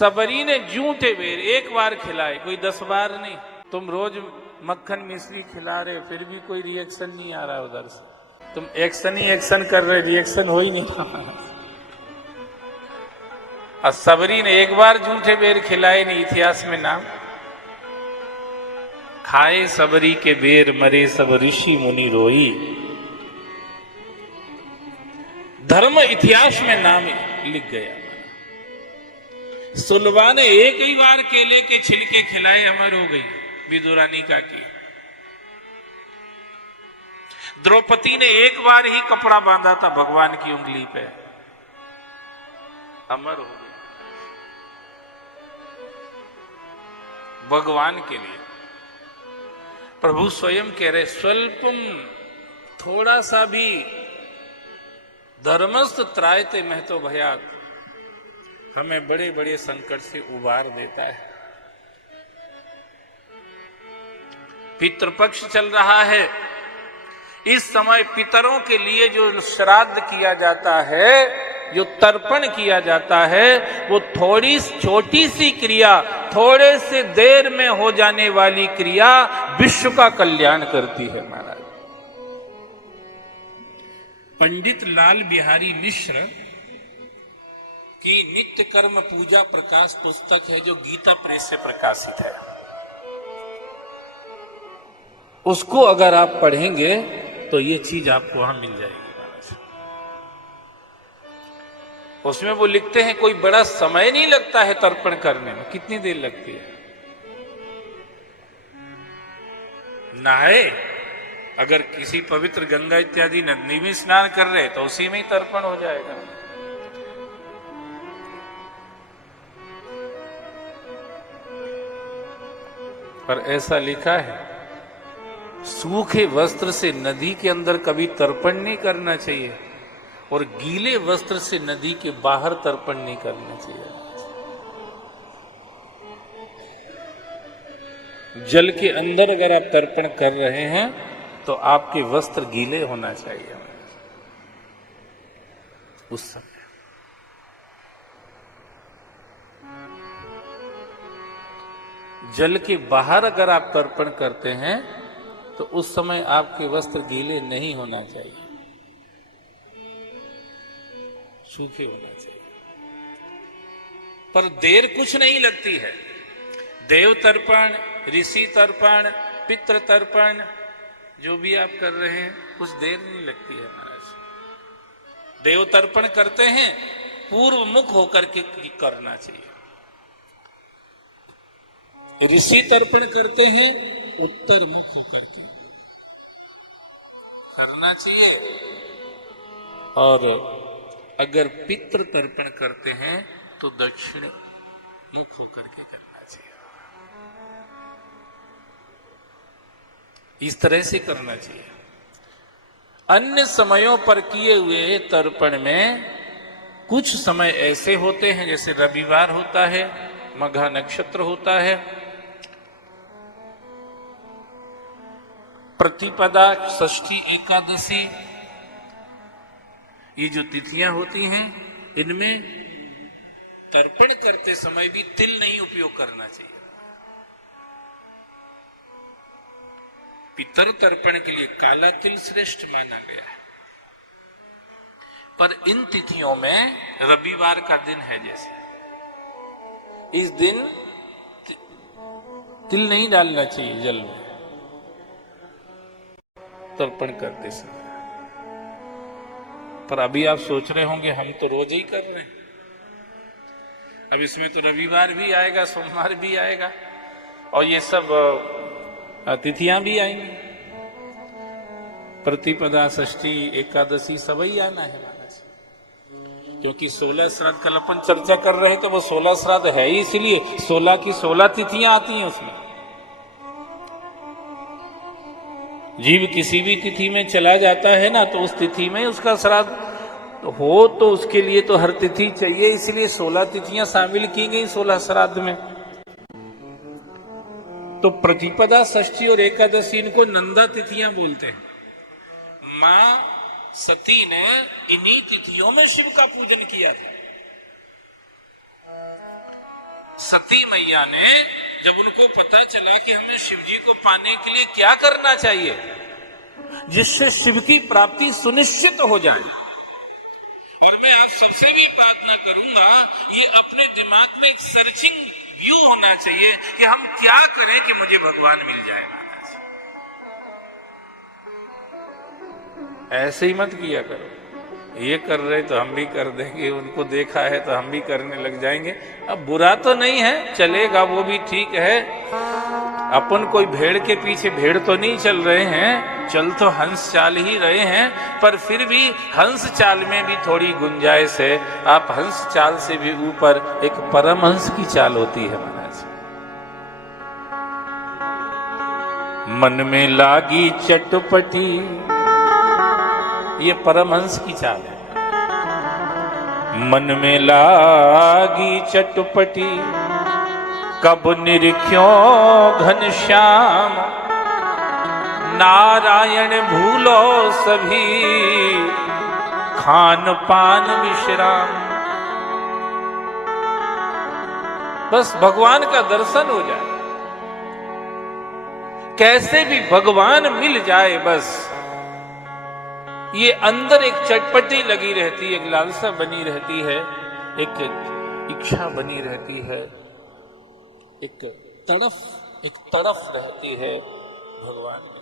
सबरी ने जूठे बेर एक बार खिलाए, कोई 10 बार नहीं। तुम रोज मक्खन मिश्री खिला रहे फिर भी कोई रिएक्शन नहीं आ रहा उधर से, तुम एक्शन ही एक्शन कर रहे, रिएक्शन हो ही नहीं रहा। और सबरी ने एक बार जूठे बेर खिलाए नहीं, इतिहास में नाम। खाए सबरी के बेर मरे सब ऋषि मुनि रोई, धर्म इतिहास में नाम लिख गया। सुलभा ने एक ही बार केले के छिलके खिलाए, अमर हो गई विदुरानी का की। द्रौपदी ने एक बार ही कपड़ा बांधा था भगवान की उंगली पे, अमर हो गई भगवान के लिए। प्रभु स्वयं कह रहे स्वल्पम, थोड़ा सा भी धर्मस्थ त्रायते महतो भयात, हमें बड़े बड़े संकट से उबार देता है। पितृपक्ष चल रहा है, इस समय पितरों के लिए जो श्राद्ध किया जाता है, जो तर्पण किया जाता है, वो थोड़ी छोटी सी क्रिया, थोड़े से देर में हो जाने वाली क्रिया विश्व का कल्याण करती है महाराज। पंडित लाल बिहारी मिश्र की नित्य कर्म पूजा प्रकाश पुस्तक है, जो गीता प्रेस से प्रकाशित है। उसको अगर आप पढ़ेंगे तो ये चीज आपको वहां मिल जाएगी महाराज। उसमें वो लिखते हैं कोई बड़ा समय नहीं लगता है तर्पण करने में, कितनी देर लगती है। नहाए, अगर किसी पवित्र गंगा इत्यादि नदी में स्नान कर रहे तो उसी में ही तर्पण हो जाएगा। पर ऐसा लिखा है सूखे वस्त्र से नदी के अंदर कभी तर्पण नहीं करना चाहिए, और गीले वस्त्र से नदी के बाहर तर्पण नहीं करना चाहिए। जल के अंदर अगर आप तर्पण कर रहे हैं तो आपके वस्त्र गीले होना चाहिए उस समय। जल के बाहर अगर आप तर्पण करते हैं तो उस समय आपके वस्त्र गीले नहीं होना चाहिए, सूखे होना चाहिए। पर देर कुछ नहीं लगती है। देव तर्पण, ऋषि तर्पण, पितृ तर्पण, जो भी आप कर रहे हैं कुछ देर नहीं लगती है महाराज। देव तर्पण करते हैं पूर्व मुख होकर के करना चाहिए, ऋषि तर्पण करते हैं उत्तर मुख होकर के करना चाहिए, और अगर पितृ तर्पण करते हैं तो दक्षिण मुख होकर के करना चाहिए। इस तरह से करना चाहिए। अन्य समयों पर किए हुए तर्पण में कुछ समय ऐसे होते हैं, जैसे रविवार होता है, मघा नक्षत्र होता है, प्रतिपदा, षष्ठी, एकादशी, ये जो तिथियां होती हैं, इनमें तर्पण करते समय भी तिल नहीं उपयोग करना चाहिए। पितर तर्पण के लिए काला तिल श्रेष्ठ माना गया है। पर इन तिथियों में रविवार का दिन है, जैसे इस दिन तिल नहीं डालना चाहिए जल में तर्पण करते समय। पर अभी आप सोच रहे होंगे हम तो रोज ही कर रहे हैं, अब इसमें तो रविवार भी आएगा, सोमवार भी आएगा, और ये सब तिथियां भी आएंगी, प्रतिपदा, षष्ठी, एकादशी सब ही आना है महाराज। क्योंकि 16 श्राद्ध कल अपन चर्चा कर रहे हैं, तो वो 16 श्राद्ध है ही, इसलिए 16 की 16 तिथियां आती हैं उसमें। जीव किसी भी तिथि में चला जाता है ना, तो उस तिथि में उसका श्राद्ध हो, तो उसके लिए तो हर तिथि चाहिए, इसलिए 16 तिथियां शामिल की गई 16 श्राद्ध में। तो प्रतिपदा, षष्ठी और एकादशी, इनको नंदा तिथियां बोलते हैं। मां सती ने इन्हीं तिथियों में शिव का पूजन किया था। सती मैया ने जब उनको पता चला कि हमें शिव जी को पाने के लिए क्या करना चाहिए जिससे शिव की प्राप्ति सुनिश्चित हो जाए, और मैं आज सबसे भी प्रार्थना करूंगा, ये अपने दिमाग में एक सर्चिंग व्यू होना चाहिए कि हम क्या करें कि मुझे भगवान मिल जाए। ऐसे ही मत किया करो, ये कर रहे तो हम भी कर देंगे, उनको देखा है तो हम भी करने लग जाएंगे। अब बुरा तो नहीं है, चलेगा, वो भी ठीक है। अपन कोई भेड़ के पीछे भेड़ तो नहीं चल रहे हैं, चल तो हंस चाल ही रहे हैं, पर फिर भी हंस चाल में भी थोड़ी गुंजाइश है। आप हंस चाल से भी ऊपर एक परमहंस की चाल होती है महाराज। मन में लागी चटपटी, ये परमहंस की चाल है। मन में लागी चटपटी, कब निरख्यों घनश्याम, नारायण भूलो सभी, खान पान विश्राम। बस भगवान का दर्शन हो जाए, कैसे भी भगवान मिल जाए, बस ये अंदर एक चटपटी लगी रहती है, एक लालसा बनी रहती है, एक इच्छा बनी रहती है, एक तड़फ रहती है भगवान में।